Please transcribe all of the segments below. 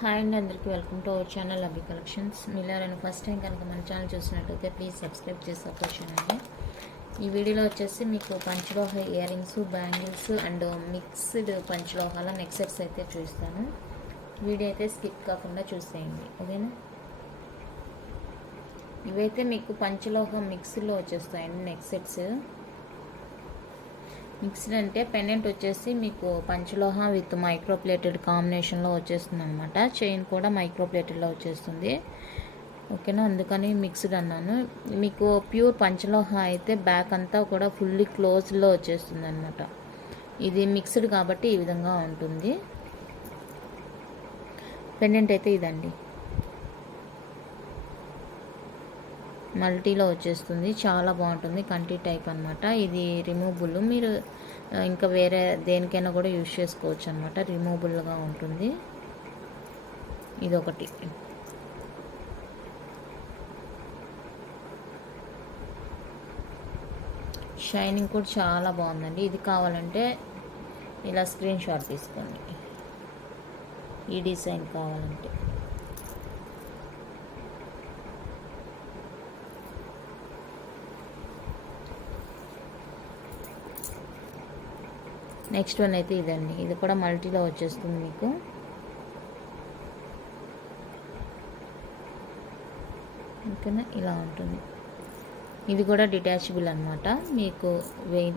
Hi అండి, అందరికీ welcome to our channel Abhi collections. మీరు ఎవరైనా ఫస్ట్ టైం కనుక మన ఛానల్ చూసినట్టయితే ప్లీజ్ సబ్స్క్రైబ్ చేసి సపోర్ట్ చేయండి. ఈ వీడియోలో వచ్చేసి మీకు పంచలోహ earrings, bangles and mixed పంచలోహాల నెక్ సెట్స్ అయితే చూస్తాను. వీడియో అయితే స్కిప్ కాకుండా చూసేయండి, ఓకేనా. ఇవైతే మీకు పంచలోహ మిక్స్లో వచ్చేస్తాయండి నెక్ సెట్స్. మిక్స్డ్ అంటే పెండెంట్ వచ్చేసి మీకు పంచలోహ విత్ మైక్రోప్లేటెడ్ కాంబినేషన్లో వచ్చేస్తుంది అనమాట. చైన్ కూడా మైక్రోప్లేటెడ్లో వచ్చేస్తుంది, ఓకేనా. అందుకని మిక్స్డ్ అన్నాను. మీకు ప్యూర్ పంచలోహ అయితే బ్యాక్ అంతా కూడా ఫుల్లీ క్లోజ్లో వచ్చేస్తుంది అనమాట. ఇది మిక్స్డ్ కాబట్టి ఈ విధంగా ఉంటుంది. పెండెంట్ అయితే ఇదండి, మల్టీలో వచ్చేస్తుంది, చాలా బాగుంటుంది. కంటి టైప్ అనమాట. ఇది రిమూవబుల్, మీరు ఇంకా వేరే దేనికైనా కూడా యూజ్ చేసుకోవచ్చు అనమాట. రిమూవబుల్గా ఉంటుంది. ఇదొకటి. షైనింగ్ కూడా చాలా బాగుందండి. ఇది కావాలంటే ఇలా స్క్రీన్ షాట్ తీసుకోండి, ఈ డిజైన్ కావాలంటే. నెక్స్ట్ వన్ అయితే ఇదండి, ఇది కూడా మల్టీలో వచ్చేస్తుంది మీకు. ఓకేనా, ఇలా ఉంటుంది. ఇది కూడా డిటాచబుల్ అనమాట. మీకు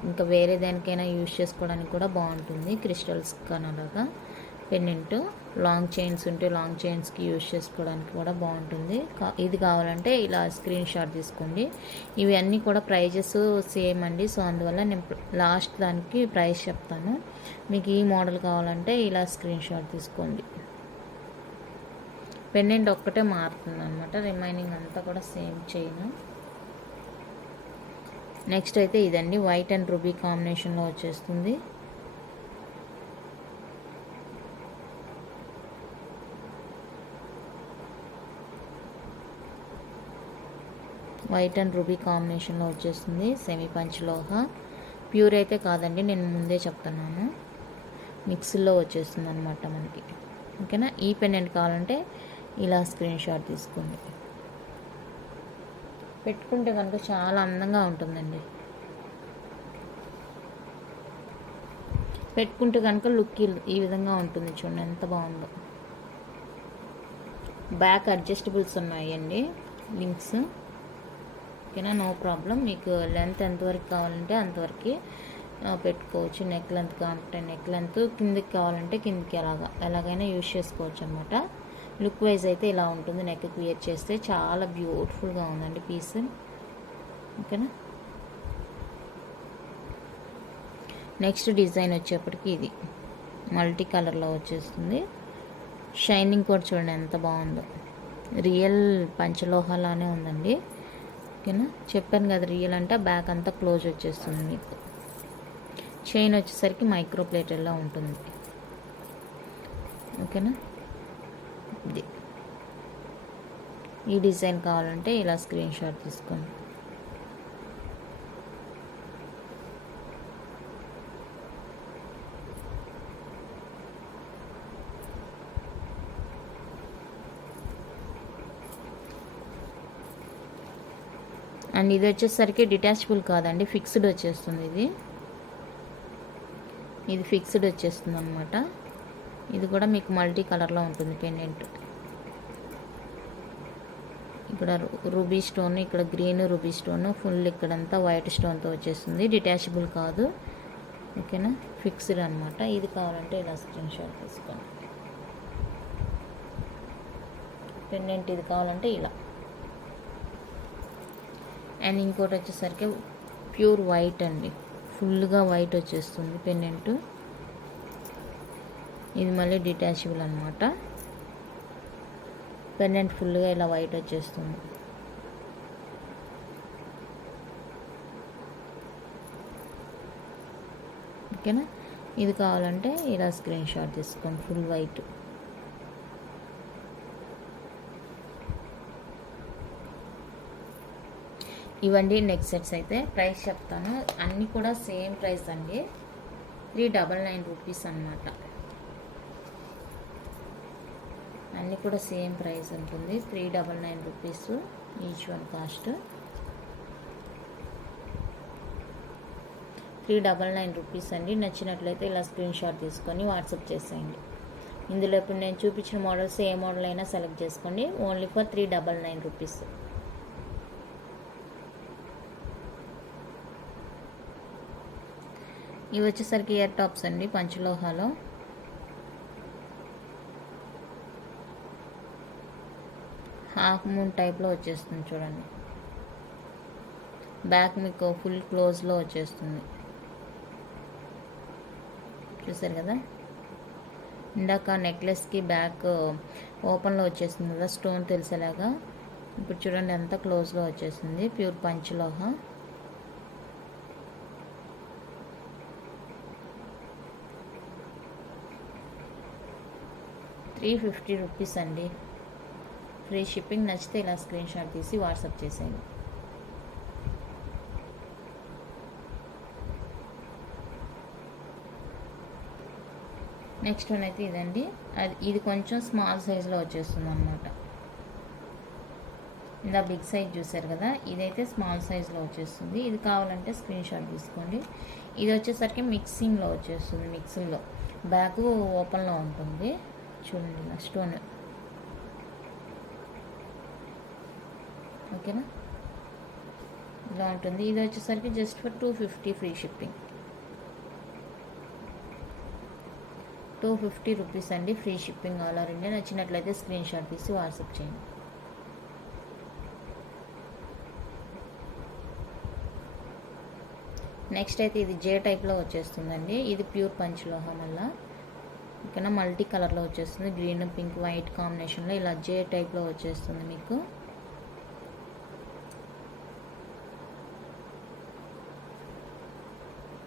ఇంకా వేరే దానికైనా యూజ్ చేసుకోవడానికి కూడా బాగుంటుంది. క్రిస్టల్స్ కనలాగా పెండెంట్, లాంగ్ చైన్స్ ఉంటే లాంగ్ చైన్స్కి యూజ్ చేసుకోవడానికి కూడా బాగుంటుంది. ఇది కావాలంటే ఇలా స్క్రీన్ షాట్ తీసుకోండి. ఇవి అన్నీ కూడా ప్రైజెస్ సేమ్ అండి, సో అందువల్ల నేను లాస్ట్ దానికి ప్రైస్ చెప్తాను. మీకు ఈ మోడల్ కావాలంటే ఇలా స్క్రీన్ షాట్ తీసుకోండి. పెండెంట్ ఒక్కటే మారుతుంది అనమాట, రిమైనింగ్ అంతా కూడా సేమ్ చైన్. నెక్స్ట్ అయితే ఇదండి, వైట్ అండ్ రూబీ కాంబినేషన్లో వచ్చేస్తుంది. వైట్ అండ్ రూబీ కాంబినేషన్లో వచ్చేస్తుంది. సెమీ పంచలోహ, ప్యూర్ అయితే కాదండి, నేను ముందే చెప్తున్నాను. మిక్స్లో వచ్చేస్తుంది అనమాట మనకి, ఓకేనా. ఈ పెండెంట్ కావాలంటే ఇలా స్క్రీన్ షాట్ తీసుకోండి. పెట్టుకుంటే కనుక చాలా అందంగా ఉంటుందండి. పెట్టుకుంటే కనుక లుక్ ఈ విధంగా ఉంటుంది, చూడండి ఎంత బాగుందో. బ్యాక్ అడ్జస్టబుల్స్ ఉన్నాయండి, లింక్స్, ఓకేనా. No problem. మీకు లెంత్ ఎంతవరకు కావాలంటే అంతవరకు పెట్టుకోవచ్చు. నెక్ లెంత్ కావాలంటే నెక్ లెంత్, కిందికి కావాలంటే కిందికి, ఎలాగైనా యూజ్ చేసుకోవచ్చు అనమాట. లుక్ వైజ్ అయితే ఇలా ఉంటుంది. నెక్ క్లియర్ చేస్తే చాలా బ్యూటిఫుల్గా ఉందండి పీస్, ఓకేనా. నెక్స్ట్ డిజైన్ వచ్చేప్పటికి ఇది మల్టీ కలర్లో వచ్చేస్తుంది. షైనింగ్ కూడా చూడండి ఎంత బాగుందో, రియల్ పంచలోహాలానే ఉందండి, ఓకేనా. చెప్పాను కదా రియల్ అంటే బ్యాక్ అంతా క్లోజ్ వచ్చేస్తుంది మీకు. చైన్ వచ్చేసరికి మైక్రో ప్లేటెడ్లా ఉంటుంది, ఓకేనా. ఇది ఈ డిజైన్ కావాలంటే ఇలా స్క్రీన్ షాట్ తీసుకోండి. అండ్ ఇది వచ్చేసరికి డిటాచబుల్ కాదండి, ఫిక్స్డ్ వచ్చేస్తుంది. ఇది ఫిక్స్డ్ వచ్చేస్తుంది అనమాట. ఇది కూడా మీకు మల్టీ కలర్లో ఉంటుంది పెండెంట్. ఇక్కడ రూబీ స్టోన్, ఇక్కడ గ్రీన్ రూబీ స్టోన్, ఫుల్ ఇక్కడంతా వైట్ స్టోన్తో వచ్చేస్తుంది. డిటాచబుల్ కాదు, ఓకేనా. ఫిక్స్డ్ అనమాట. ఇది కావాలంటే ఇలా స్క్రీన్ షాట్ తీసుకోండి. పెండెంట్ ఇది కావాలంటే ఇలా. అండ్ ఇంకోటి వచ్చేసరికి ప్యూర్ వైట్ అండి, ఫుల్గా వైట్ వచ్చేస్తుంది పెండెంట్. ఇది మళ్ళీ డిటాచబుల్ అనమాట. పెండెంట్ ఫుల్గా ఇలా వైట్ వచ్చేస్తుంది, ఓకేనా. ఇది కావాలంటే ఇలా స్క్రీన్ షాట్ తీసుకోండి, ఫుల్ వైట్. ఇవండి నెక్ సెట్స్. అయితే ప్రైస్ చెప్తాను, అన్నీ కూడా సేమ్ ప్రైస్ అండి, 399 రూపీస్ అనమాట. అన్నీ కూడా సేమ్ ప్రైస్ ఉంటుంది. 399 rupees each one cost. 399 rupees అండి. నచ్చినట్లయితే ఇలా స్క్రీన్ షాట్ తీసుకొని వాట్సాప్ చేసేయండి. ఇందులో ఇప్పుడు నేను చూపించిన మోడల్స్ ఏ మోడల్ అయినా సెలెక్ట్ చేసుకోండి. Only for 399 rupees. ఇవి వచ్చేసరికి ఇయర్ టాప్స్ అండి, పంచలోహాలో. హాఫ్ మూన్ టైప్లో వచ్చేస్తుంది చూడండి. బ్యాక్ మీకు ఫుల్ క్లోజ్లో వచ్చేస్తుంది. చూసారు కదా, ఇందాక నెక్లెస్కి బ్యాక్ ఓపెన్లో వచ్చేస్తుంది కదా స్టోన్ తెలిసేలాగా. ఇప్పుడు చూడండి ఎంత క్లోజ్లో వచ్చేస్తుంది. ప్యూర్ పంచలోహ. ₹350 అండి. Free shipping. నచ్చితే ఇలా స్క్రీన్ షాట్ తీసి వాట్సాప్ చేసేయండి. నెక్స్ట్ వన్ అయితే ఇదండి. ఇది కొంచెం స్మాల్ సైజులో వచ్చేస్తుంది అనమాట. ఇందా బిగ్ సైజ్ చూసారు కదా, ఇదైతే స్మాల్ సైజులో వచ్చేస్తుంది. ఇది కావాలంటే స్క్రీన్ షాట్ తీసుకోండి. ఇది వచ్చేసరికి మిక్సింగ్లో వచ్చేస్తుంది. మిక్సింగ్లో బ్యాక్ ఓపెన్లో ఉంటుంది చూడండి. నా స్టోన్ ఓకేనా, ఇలా ఉంటుంది. ఇది వచ్చేసరికి just for 250 free shipping. 250 rupees అండి. Free shipping all over India. నచ్చినట్లయితే స్క్రీన్ షాట్ తీసి వాట్సాప్ చేయండి. నెక్స్ట్ అయితే ఇది జే టైప్లో వచ్చేస్తుందండి. ఇది ప్యూర్ పంచలోహం వల్ల ఇక్కడ మల్టీ కలర్లో వచ్చేస్తుంది. గ్రీన్, పింక్, వైట్ కాంబినేషన్లో ఇలా జే టైప్లో వచ్చేస్తుంది మీకు.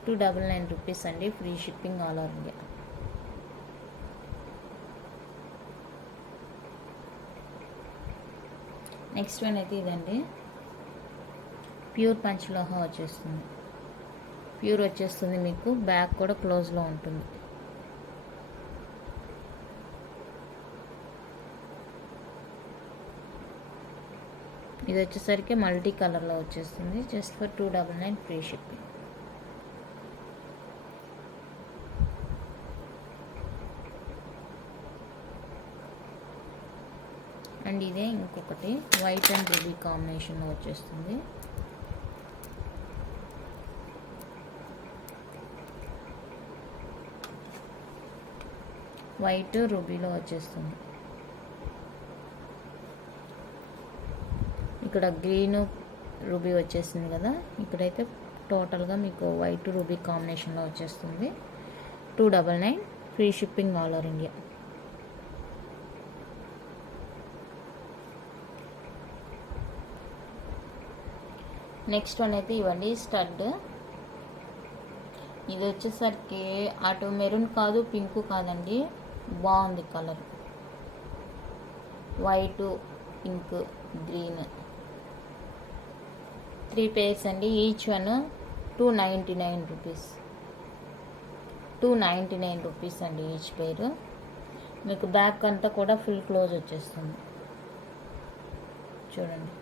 ₹299 అండి. Free shipping all over India. Next one అయితే ఇదండి. ప్యూర్ పంచలోహ వచ్చేస్తుంది. ప్యూర్ వచ్చేస్తుంది మీకు. బ్యాక్ కూడా క్లోజ్లో ఉంటుంది. ఇది వచ్చేసరికి మల్టీ కలర్లో వచ్చేస్తుంది. Just for 299 free shipping. And ఇదే ఇంకొకటి వైట్ అండ్ రూబీ కాంబినేషన్లో వచ్చేస్తుంది. వైట్ రూబీలో వచ్చేస్తుంది. ఇక్కడ గ్రీన్ రూబీ వచ్చేసింది కదా, ఇక్కడైతే టోటల్గా మీకు వైట్ రూబీ కాంబినేషన్లో వచ్చేస్తుంది. 299 free shipping all over India. Next one అయితే ఇవ్వండి స్టడ్. ఇది వచ్చేసరికి అటు మెరూన్ కాదు, పింక్ కాదండి, బాగుంది colour. White, pink, green. 3 pairs అండి. Each one 299 rupees. 299 రూపీస్ అండి ఈచ్ పేరు. మీకు బ్యాక్ అంతా కూడా ఫుల్ క్లోజ్ వచ్చేస్తుంది చూడండి.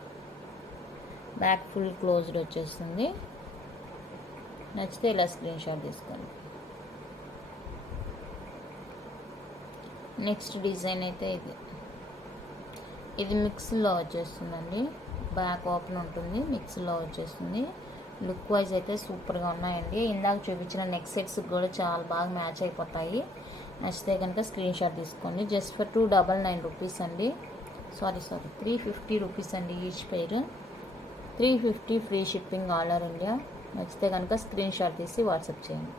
బ్యాక్ ఫుల్ క్లోజ్డ్ వచ్చేస్తుంది. నచ్చితే ఇలా స్క్రీన్ షాట్ తీసుకోండి. నెక్స్ట్ డిజైన్ అయితే ఇది మిక్స్లో వచ్చేస్తుందండి. బ్యాక్ ఓపెన్ ఉంటుంది, మిక్స్లో వచ్చేస్తుంది. లుక్ వైజ్ అయితే సూపర్గా ఉన్నాయండి. ఇందాక చూపించిన నెక్ సెట్స్ కూడా చాలా బాగా మ్యాచ్ అయిపోతాయి. నచ్చితే కనుక స్క్రీన్ షాట్ తీసుకోండి. జస్ట్ ఫర్ 299 రూపీస్ అండి. సారీ 350 రూపీస్ అండి each pair. 350 free shipping all over India. నచ్చితే కనుక స్క్రీన్ షాట్ తీసి వాట్సాప్ చేయండి.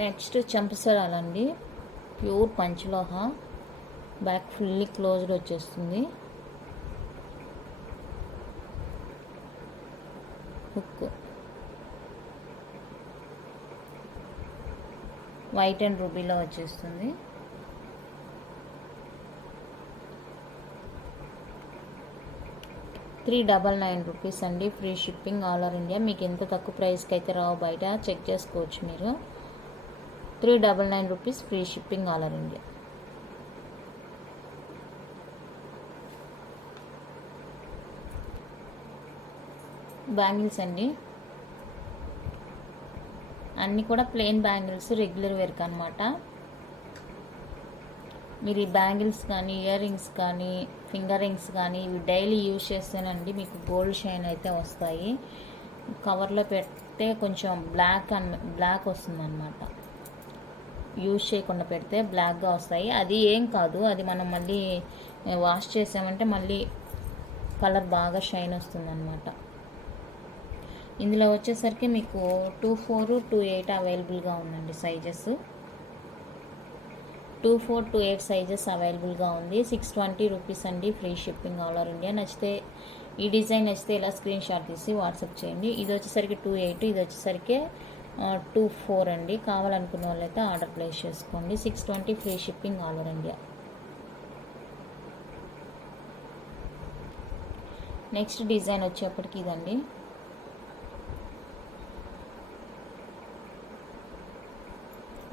నెక్స్ట్ చంపసరాలండి. ప్యూర్ పంచలోహ. బ్యాక్ ఫుల్లీ క్లోజ్డ్ వచ్చేస్తుంది. హుక్ వైట్ అండ్ రూబీలో వచ్చేస్తుంది. 399 రూపీస్ అండి, free shipping all over India. మీకు ఎంత తక్కువ ప్రైస్కి అయితే రావు, బయట చెక్ చేసుకోవచ్చు మీరు. 399 rupees, free shipping all over India. Bangles అండి, అన్నీ కూడా ప్లెయిన్ బ్యాంగిల్స్, రెగ్యులర్ వేర్క్ అనమాట. మీరు ఈ బ్యాంగిల్స్ కానీ, ఇయర్ రింగ్స్ కానీ, ఫింగర్ రింగ్స్ కానీ ఇవి డైలీ యూజ్ చేస్తేనండి మీకు గోల్డ్ షైన్ అయితే వస్తాయి. కవర్లో పెడితే కొంచెం బ్లాక్ వస్తుందన్నమాట. యూజ్ చేయకుండా పెడితే బ్లాక్గా వస్తాయి. అది ఏం కాదు, అది మనం మళ్ళీ వాష్ చేసామంటే మళ్ళీ కలర్ బాగా షైన్ వస్తుందన్నమాట. ఇందులో వచ్చేసరికి మీకు 24, 28 అవైలబుల్గా ఉందండి సైజెస్. 24, 28 సైజెస్ అవైలబుల్గా ఉంది. 620 రూపీస్ అండి, free shipping all over India. నచ్చితే ఈ డిజైన్ నచ్చితే ఇలా స్క్రీన్ షాట్ తీసి వాట్సాప్ చేయండి. ఇది వచ్చేసరికి 28, ఇది వచ్చేసరికి 24 అండి. కావాలనుకున్న వాళ్ళైతే ఆర్డర్ ప్లేస్ చేసుకోండి. 620 free shipping all over India. Next design వచ్చేప్పటికి ఇదండి.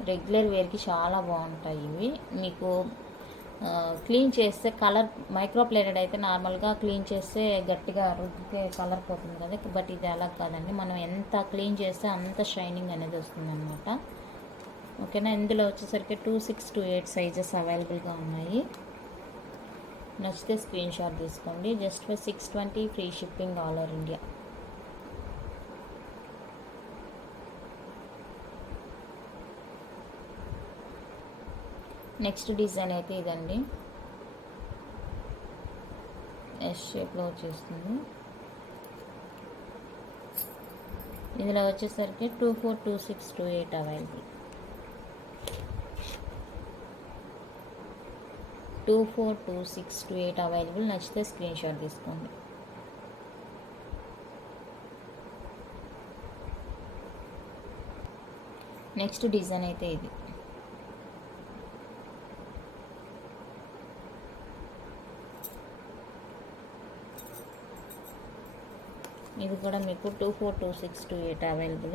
రెగ్యులర్ వేర్కి చాలా బాగుంటాయి ఇవి. మీకు క్లీన్ చేస్తే కలర్, మైక్రో ప్లేటెడ్ అయితే నార్మల్గా క్లీన్ చేస్తే గట్టిగా రుద్దితే కలర్ పోతుంది కదా, బట్ ఇది అలా కాదండి. మనం ఎంత క్లీన్ చేస్తే అంత షైనింగ్ అనేది వస్తుంది అనమాట. ఓకేనా. ఇందులో వచ్చేసరికి 26, 28 సైజెస్ అవైలబుల్గా ఉన్నాయి. నచ్చితే స్క్రీన్ షాట్ తీసుకోండి. Just for 620 free shipping all over India. Next design అయితే ఇదండి, ఎస్ షేప్లో వచ్చేస్తుంది. ఇందులో వచ్చేసరికి 24, 26, 28 అవైలబుల్. 24, 26, 28 అవైలబుల్. నచ్చితే స్క్రీన్ షాట్ తీసుకోండి. నెక్స్ట్ డిజైన్ అయితే ఇది. ఇది కూడా మీకు 24, 26, 28 అవైలబుల్.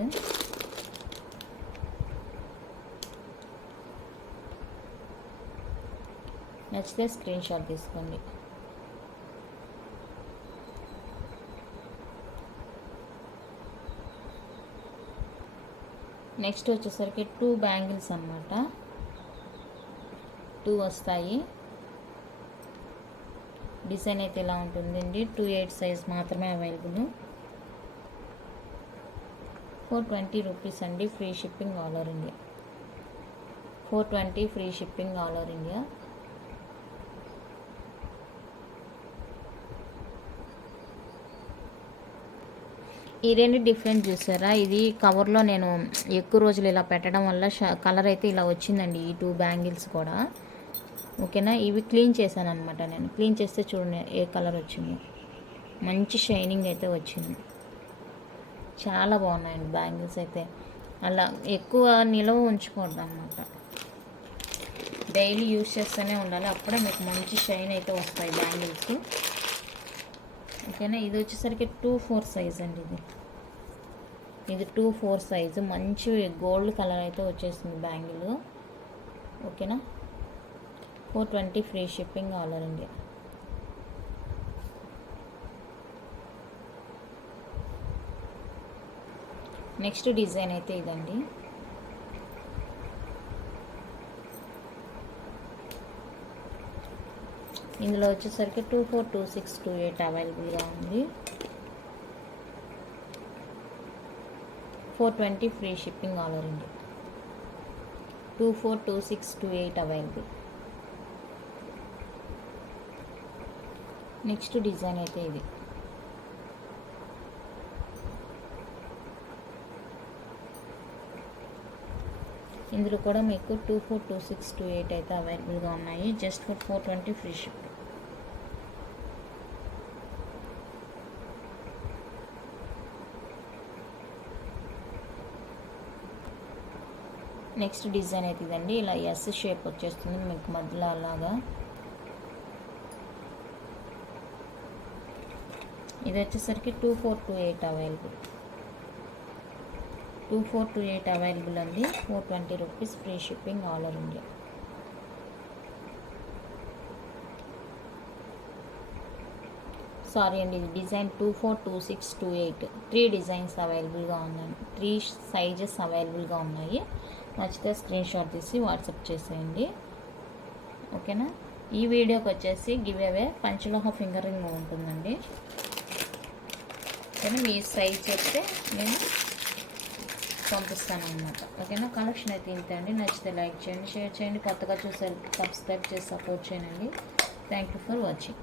నచ్చితే స్క్రీన్ షాట్ తీసుకోండి. నెక్స్ట్ వచ్చేసరికి 2 బ్యాంగిల్స్ అన్నమాట. 2 వస్తాయి. డిజైన్ అయితే ఇలా ఉంటుందండి. 28 సైజ్ మాత్రమే అవైలబుల్. 420 రూపీస్ అండి, free shipping all over India. 420 free shipping all over India. ఈ రెండు డిఫరెంట్ చూసారా, ఇది కవర్లో నేను ఎక్కువ రోజులు ఇలా పెట్టడం వల్ల కలర్ అయితే ఇలా వచ్చిందండి. ఈ 2 బ్యాంగిల్స్ కూడా ఓకేనా. ఇవి క్లీన్ చేశాను అనమాట. నేను క్లీన్ చేస్తే చూడండి ఏ కలర్ వచ్చింది, మంచి షైనింగ్ అయితే వచ్చింది. చాలా బాగున్నాయండి బ్యాంగిల్స్ అయితే. అలా ఎక్కువ నిలవ ఉంచుకోవద్దు అనమాట, డైలీ యూజ్ చేస్తూనే ఉండాలి, అప్పుడే మీకు మంచి షైన్ అయితే వస్తాయి బ్యాంగిల్స్. ఓకేనా. ఇది వచ్చేసరికి 24 సైజ్ అండి. ఇది 24 సైజు, మంచి గోల్డ్ కలర్ అయితే వచ్చేసింది బ్యాంగిల్. ఓకేనా. 420 free shipping all over India. Next design అయితే ఇదండి. ఇందులో వచ్చేసరికి 24, 26, 28 అవైలబుల్గా ఉంది. 420 free shipping all over India. 24, 26, 28 available. Next design అయితే ఇది. ఇందులో కూడా మీకు 24, 26, 28 అయితే అవైలబుల్గా ఉన్నాయి. Just for 420 free shipping. Next design అయితే ఇదండి. ఇలా ఎస్ షేప్ వచ్చేస్తుంది మీకు మధ్యలో అలాగా. ఇది వచ్చేసరికి 2428 అవైలబుల్. 2428 అవైలబుల్ అండి. 420 rupees free shipping all over India. Sorry అండి, ఇది డిజైన్ 242628. 3 డిజైన్స్ అవైలబుల్గా ఉందండి. 3 సైజెస్ అవైలబుల్గా ఉన్నాయి. నచ్చితే స్క్రీన్ షాట్ తీసి వాట్సాప్ చేసేయండి. ఓకేనా. ఈ వీడియోకి వచ్చేసి గివ్ అవే పంచలోహ ఫింగర్ రింగ్ ఉంటుందండి. ఓకేనా. మీ సైజ్ చెప్తే నేను పంపిస్తాను అనమాట. ఓకేనా. కలెక్షన్ అయితే ఇంతే అండి. నచ్చితే లైక్ చేయండి, షేర్ చేయండి, కొత్తగా చూసే సబ్స్క్రైబ్ చేసి సపోర్ట్ చేయండి. Thank you for watching.